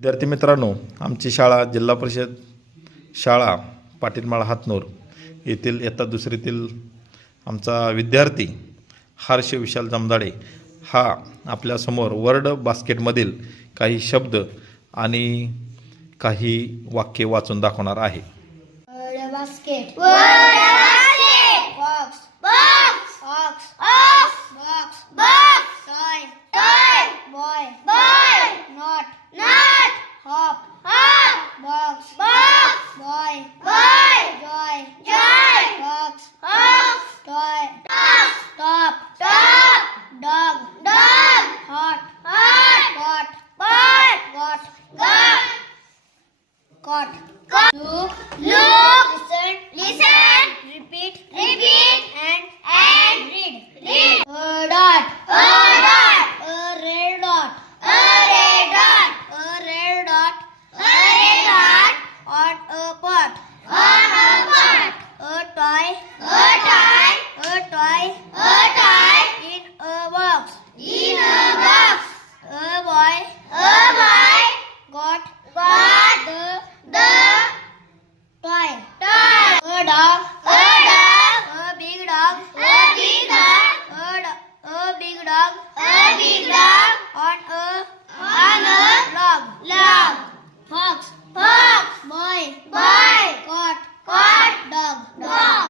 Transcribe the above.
विद्यार्थी मित्रांनो, आमची शाळा जिल्हा परिषद शाळा पाटीलमाळा हातनूर येथील इयत्ता दुसरीतील आमचा विद्यार्थी हर्ष विशाल जमदाडे हा आपल्यासमोर वर्ड बास्केटमधील काही शब्द आणि काही वाक्ये वाचून दाखवणार आहे. Word basket. Word basket. Box. Box. Ox. Ox. Box. Box. Toy. Toy. Boy. Boy. Knot. Knot. Hop. Hop. Box. Box. Boy. Boy. Joy. Joy. Box. Box. Toy. Top. Top. Top. Dog. Dog. Hot. Hot. Pot. Pot. Got. Got. Caught. Look, look, listen, listen, repeat, repeat, and read, read. A dot, a dot, a red dot, a red dot, a red dot, a red dot, on a pot, on a pot, a toy, a toy, a toy, a